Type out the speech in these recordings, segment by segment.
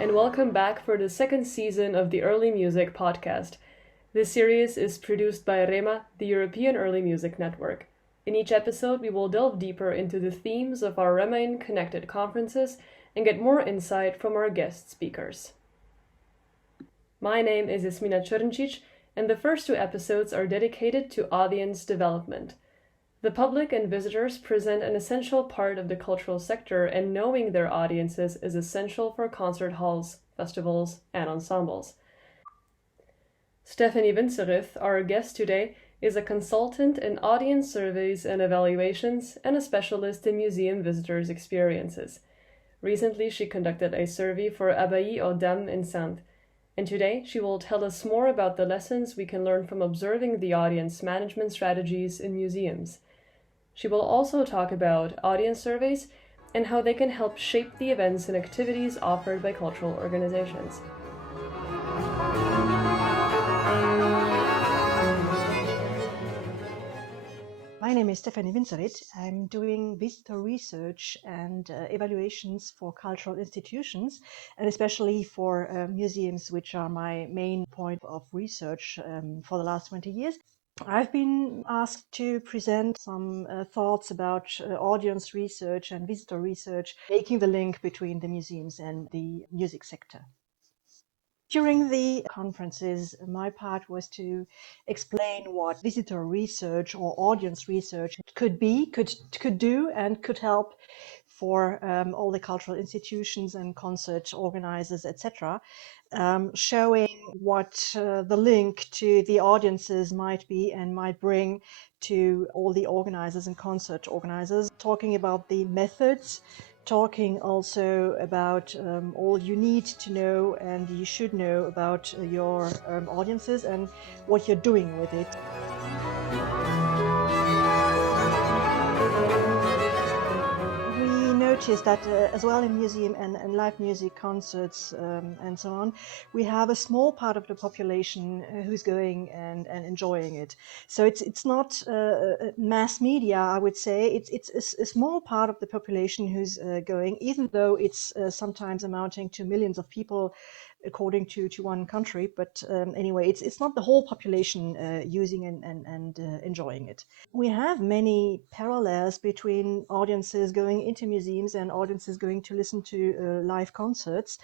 and welcome back for the second season of the Early Music podcast. This series is produced by REMA, the European Early Music Network. In each episode, we will delve deeper into the themes of our REMA connected conferences and get more insight from our guest speakers. My name is Jasmina Črnčič, and the first two episodes are dedicated to audience development. The public and visitors present an essential part of the cultural sector, and knowing their audiences is essential for concert halls, festivals, and ensembles. Stephanie Wintzerith, our guest today, is a consultant in audience surveys and evaluations and a specialist in museum visitors' experiences. Recently, she conducted a survey for Abbaye aux Dames in Saintes, and today she will tell us more about the lessons we can learn from observing the audience management strategies in museums. She will also talk about audience surveys and how they can help shape the events and activities offered by cultural organizations. My name is Stephanie Wintzerith. I'm doing visitor research and evaluations for cultural institutions, and especially for museums, which are my main point of research for the last 20 years. I've been asked to present some thoughts about audience research and visitor research, making the link between the museums and the music sector. During the conferences, my part was to explain what visitor research or audience research could be, could do, and could help for all the cultural institutions and concert organizers, etc., showing what the link to the audiences might be and might bring to all the organizers and concert organizers, talking about the methods, talking also about all you need to know and you should know about your audiences and what you're doing with it. Notice that as well in museum and live music concerts and so on, we have a small part of the population who's going and enjoying it. So it's not mass media, I would say. It's a small part of the population who's going, even though it's sometimes amounting to millions of people according to one country, but anyway, it's not the whole population using and enjoying it. We have many parallels between audiences going into museums and audiences going to listen to live concerts.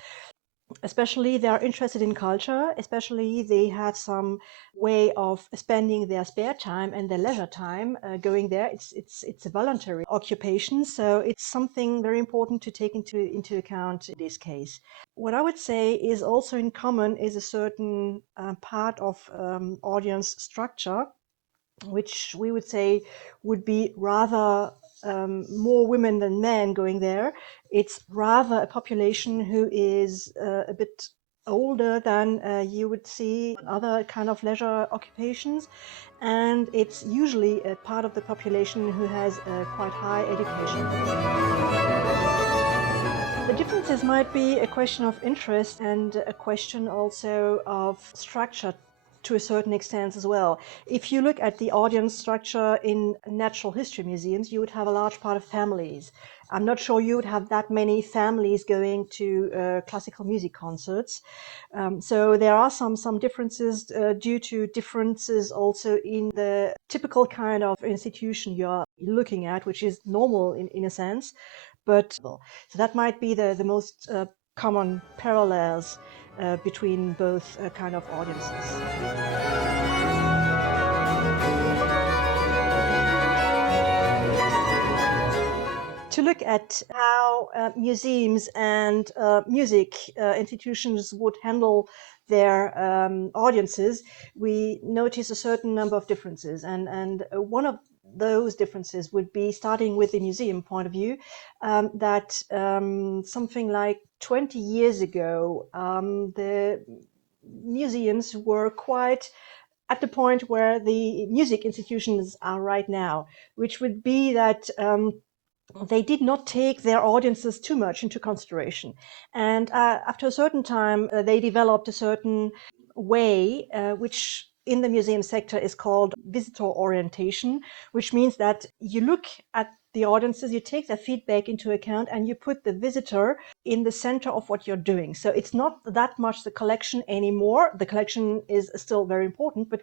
Especially they are interested in culture, especially they have some way of spending their spare time and their leisure time going there. It's a voluntary occupation, so it's something very important to take into account in this case. What I would say is also in common is a certain part of audience structure, which we would say would be rather more women than men going there. It's rather a population who is a bit older than you would see in other kind of leisure occupations, and it's usually a part of the population who has quite high education. The differences might be a question of interest and a question also of structure to a certain extent as well. If you look at the audience structure in natural history museums, you would have a large part of families. I'm not sure you would have that many families going to classical music concerts. So there are some differences due to differences also in the typical kind of institution you're looking at, which is normal in a sense. But so that might be the most common parallels between both kind of audiences. To look at how museums and music institutions would handle their audiences, we notice a certain number of differences, and one of those differences would be, starting with the museum point of view, that something like 20 years ago, the museums were quite at the point where the music institutions are right now, which would be that they did not take their audiences too much into consideration. And after a certain time, they developed a certain way, which in the museum sector is called visitor orientation, which means that you look at the audiences, you take their feedback into account, and you put the visitor in the center of what you're doing. So it's not that much the collection anymore. The collection is still very important, but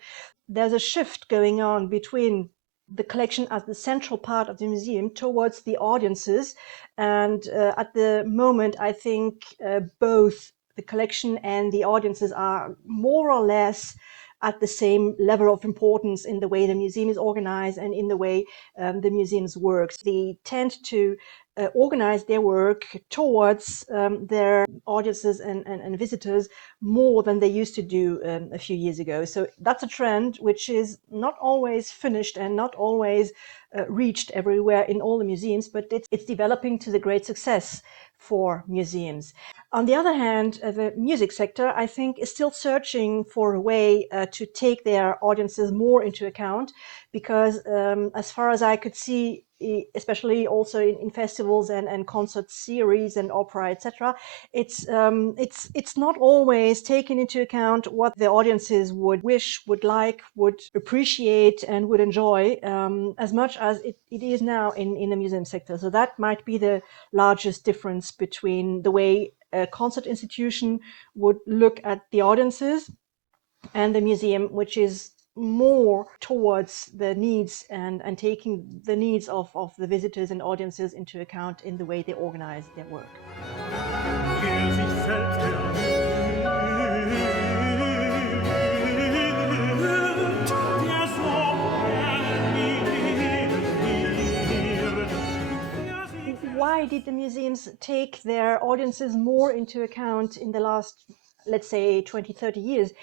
there's a shift going on between the collection as the central part of the museum towards the audiences. And at the moment, I think both the collection and the audiences are more or less at the same level of importance in the way the museum is organized and in the way the museums work. They tend to organize their work towards their audiences and visitors more than they used to do a few years ago. So that's a trend which is not always finished and not always reached everywhere in all the museums, but it's developing to the great success for museums. On the other hand, the music sector, I think, is still searching for a way to take their audiences more into account, because as far as I could see, especially also in festivals and concert series and opera, etc., it's not always taken into account what the audiences would wish, would like, would appreciate, and would enjoy as much as it is now in the museum sector. So that might be the largest difference between the way a concert institution would look at the audiences and the museum, which is more towards the needs and taking the needs of the visitors and audiences into account in the way they organize their work. Why did the museums take their audiences more into account in the last, let's say, 20, 30 years?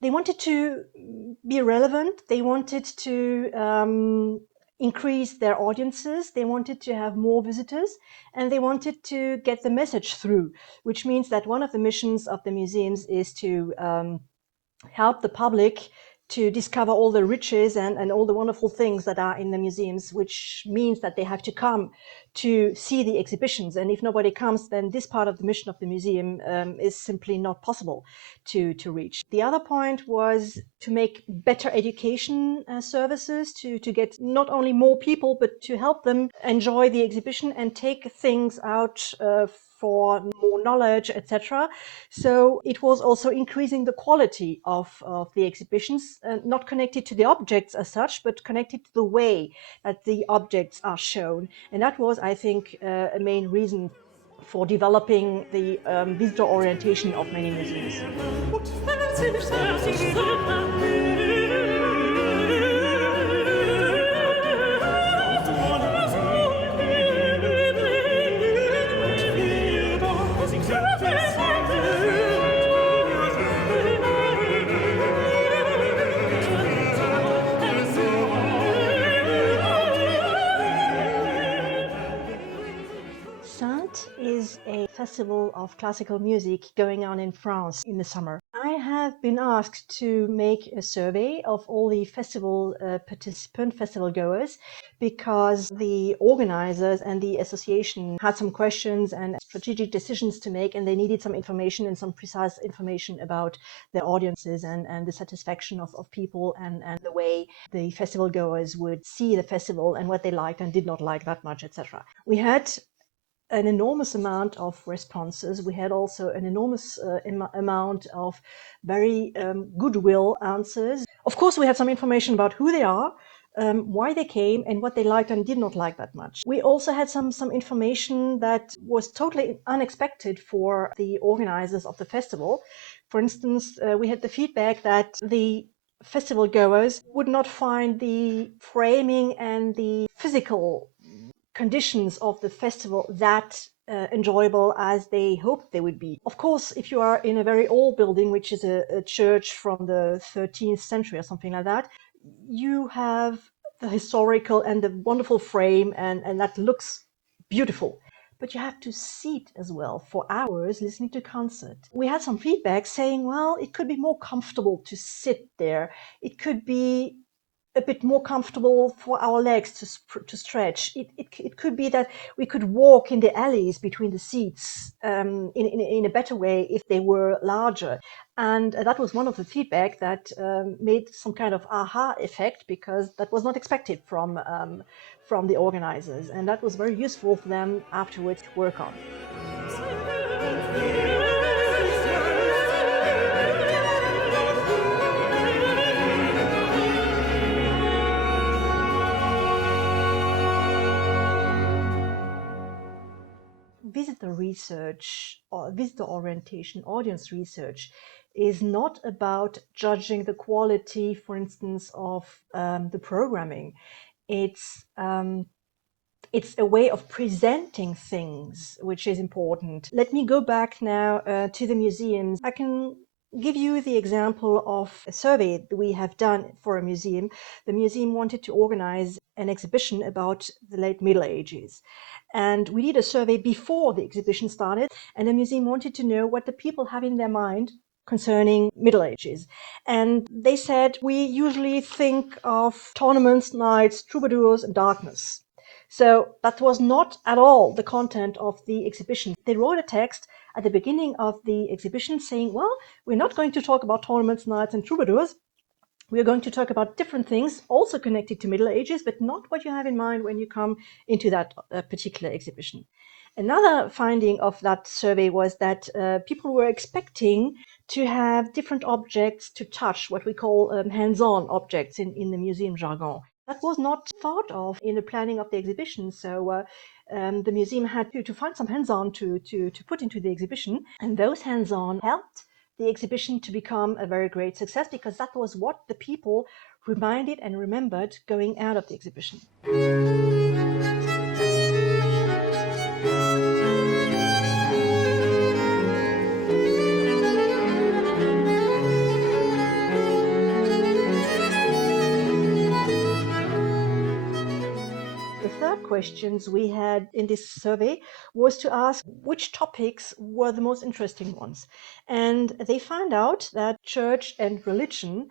They wanted to be relevant. They wanted to increase their audiences. They wanted to have more visitors, and they wanted to get the message through, which means that one of the missions of the museums is to help the public to discover all the riches and all the wonderful things that are in the museums, which means that they have to come to see the exhibitions. And if nobody comes, then this part of the mission of the museum is simply not possible to reach. The other point was to make better education services, to get not only more people, but to help them enjoy the exhibition and take things out for more knowledge, etc. So it was also increasing the quality of the exhibitions, not connected to the objects as such, but connected to the way that the objects are shown. And that was, I think, a main reason for developing the visitor orientation of many museums. Is a festival of classical music going on in France in the summer. I have been asked to make a survey of all the festival festival goers, because the organizers and the association had some questions and strategic decisions to make, and they needed some information and some precise information about their audiences and the satisfaction of people and the way the festival goers would see the festival and what they liked and did not like that much, etc. We had an enormous amount of responses. We had also an enormous amount of very goodwill answers. Of course, we had some information about who they are, why they came, and what they liked and did not like that much. We also had some information that was totally unexpected for the organizers of the festival. For instance, we had the feedback that the festival goers would not find the framing and the physical conditions of the festival that enjoyable as they hoped they would be. Of course, if you are in a very old building, which is a church from the 13th century or something like that, you have the historical and the wonderful frame, and that looks beautiful. But you have to sit as well for hours listening to concert. We had some feedback saying, well, it could be more comfortable to sit there. It could be a bit more comfortable for our legs to stretch. It could be that we could walk in the alleys between the seats in a better way if they were larger. And that was one of the feedback that made some kind of aha effect, because that was not expected from the organizers. And that was very useful for them afterwards to work on. Visitor research or visitor orientation, audience research, is not about judging the quality, for instance, of the programming. It's a way of presenting things, which is important. Let me go back now to the museums. I can give you the example of a survey that we have done for a museum. The museum wanted to organize an exhibition about the late Middle Ages. And we did a survey before the exhibition started, and the museum wanted to know what the people have in their mind concerning Middle Ages. And they said, we usually think of tournaments, knights, troubadours, and darkness. So that was not at all the content of the exhibition. They wrote a text at the beginning of the exhibition saying, well, we're not going to talk about tournaments, knights, and troubadours. We are going to talk about different things also connected to Middle Ages, but not what you have in mind when you come into that particular exhibition. Another finding of that survey was that people were expecting to have different objects to touch, what we call hands-on objects in the museum jargon. That was not thought of in the planning of the exhibition, so the museum had to find some hands-on to put into the exhibition, and those hands-on helped the exhibition to become a very great success, because that was what the people reminded and remembered going out of the exhibition. The third questions we had in this survey was to ask which topics were the most interesting ones. And they found out that church and religion,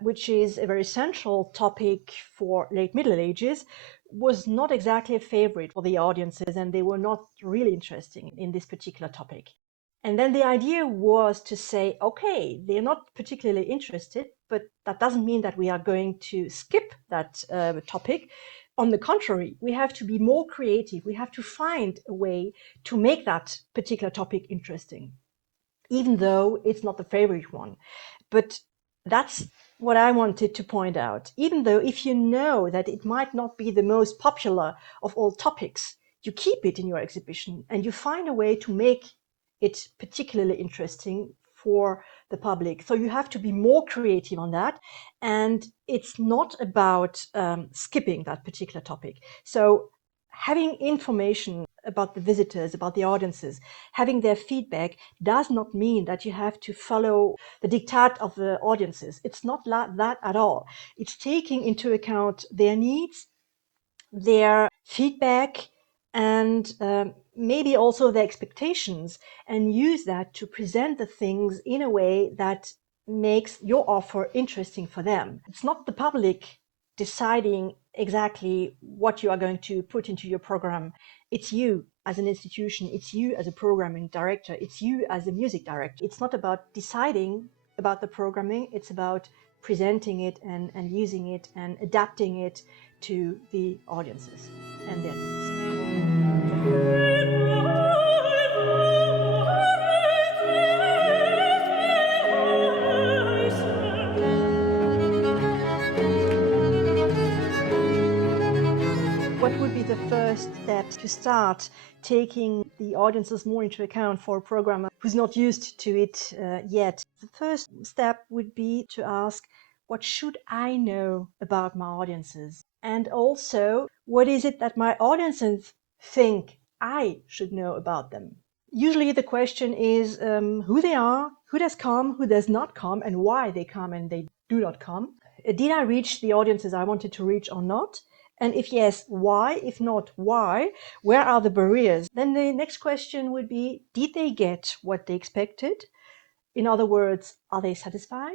which is a very central topic for late Middle Ages, was not exactly a favorite for the audiences, and they were not really interested in this particular topic. And then the idea was to say, okay, they're not particularly interested, but that doesn't mean that we are going to skip that topic. On the contrary, we have to be more creative. We have to find a way to make that particular topic interesting, even though it's not the favorite one. But that's what I wanted to point out. Even though if you know that it might not be the most popular of all topics, you keep it in your exhibition and you find a way to make it particularly interesting for the public. So you have to be more creative on that. And it's not about skipping that particular topic. So having information about the visitors, about the audiences, having their feedback does not mean that you have to follow the diktat of the audiences. It's not that at all. It's taking into account their needs, their feedback, and maybe also their expectations, and use that to present the things in a way that makes your offer interesting for them. It's not the public deciding exactly what you are going to put into your program. It's you as an institution, it's you as a programming director, it's you as a music director. It's not about deciding about the programming, it's about presenting it and using it and adapting it to the audiences and their needs. What would be the first steps to start taking the audiences more into account for a programmer who's not used to it yet? The first step would be to ask, what should I know about my audiences? And also, what is it that my audiences think I should know about them? Usually the question is who they are, who does come, who does not come, and why they come and they do not come. Did I reach the audiences I wanted to reach or not? And if yes, why? If not, why? Where are the barriers? Then the next question would be, did they get what they expected? In other words, are they satisfied?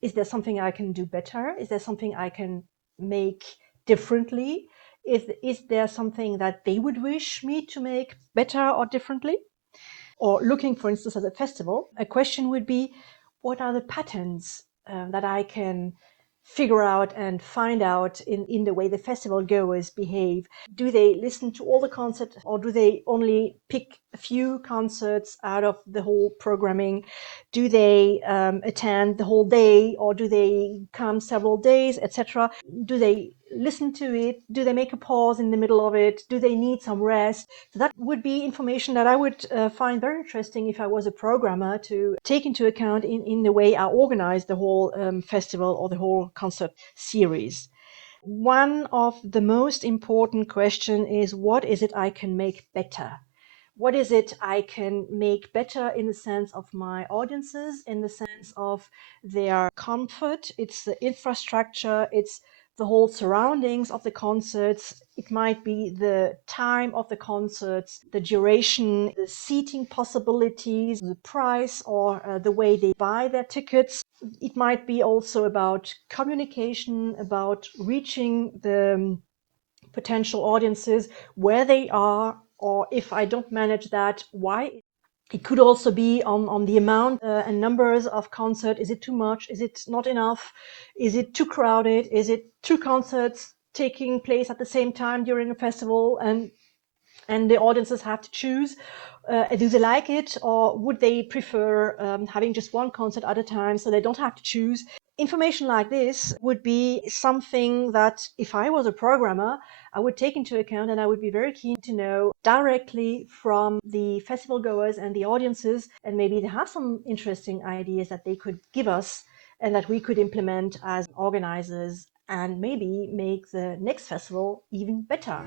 Is there something I can do better? Is there something I can make differently? Is there something that they would wish me to make better or differently? Or looking, for instance, at a festival, a question would be, what are the patterns that I can figure out and find out in the way the festival goers behave. Do they listen to all the concerts, or do they only pick a few concerts out of the whole programming? Do they attend the whole day, or do they come several days, etc.? Do they listen to it? Do they make a pause in the middle of it? Do they need some rest? So that would be information that I would find very interesting if I was a programmer to take into account in the way I organize the whole festival or the whole concert series. One of the most important questions is, what is it I can make better? What is it I can make better in the sense of my audiences, in the sense of their comfort? It's the infrastructure, it's the whole surroundings of the concerts. It might be the time of the concerts, the duration, the seating possibilities, the price, or the way they buy their tickets. It might be also about communication, about reaching the potential audiences where they are, or if I don't manage that, why. It could also be on the amount and numbers of concert. Is it too much? Is it not enough? Is it too crowded? Is it two concerts taking place at the same time during a festival, and the audiences have to choose? Do they like it, or would they prefer having just one concert at a time so they don't have to choose? Information like this would be something that, if I was a programmer, I would take into account, and I would be very keen to know directly from the festival goers and the audiences, and maybe they have some interesting ideas that they could give us and that we could implement as organizers, and maybe make the next festival even better.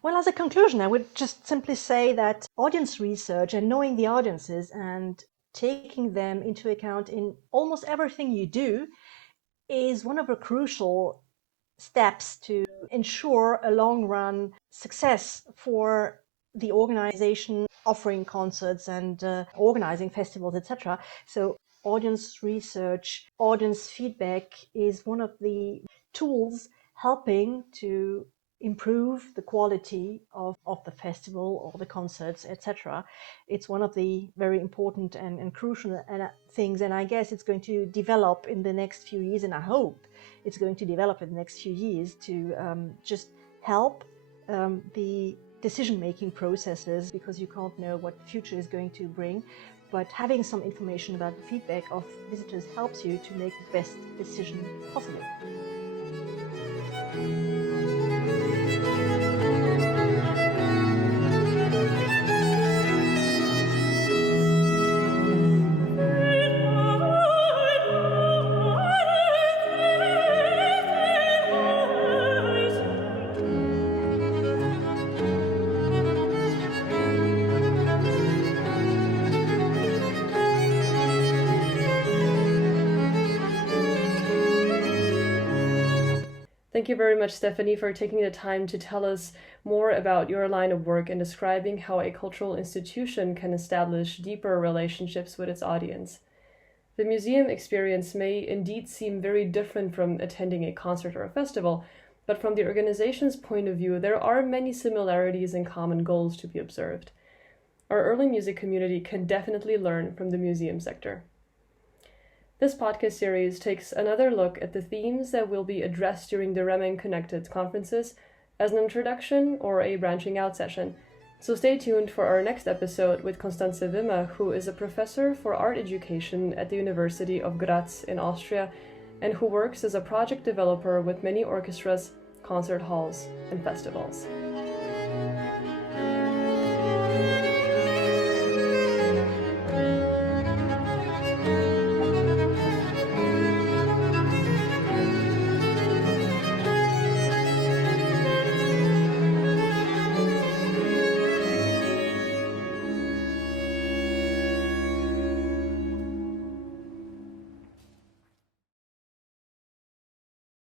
Well, as a conclusion, I would just simply say that audience research and knowing the audiences and taking them into account in almost everything you do is one of the crucial steps to ensure a long-run success for the organization offering concerts and organizing festivals, etc. So audience research, audience feedback is one of the tools helping to improve the quality of the festival or the concerts, etc. It's one of the very important and crucial things, and I guess it's going to develop in the next few years, and I hope it's going to develop in the next few years to just help the decision-making processes, because you can't know what the future is going to bring, but having some information about the feedback of visitors helps you to make the best decision possible. Thank you very much, Stephanie, for taking the time to tell us more about your line of work and describing how a cultural institution can establish deeper relationships with its audience. The museum experience may indeed seem very different from attending a concert or a festival, but from the organization's point of view, there are many similarities and common goals to be observed. Our early music community can definitely learn from the museum sector. This podcast series takes another look at the themes that will be addressed during the REMA Connected conferences as an introduction or a branching out session, So stay tuned for our next episode with Constanze Wimmer, who is a professor for art education at the University of Graz in Austria, and who works as a project developer with many orchestras, concert halls, and festivals.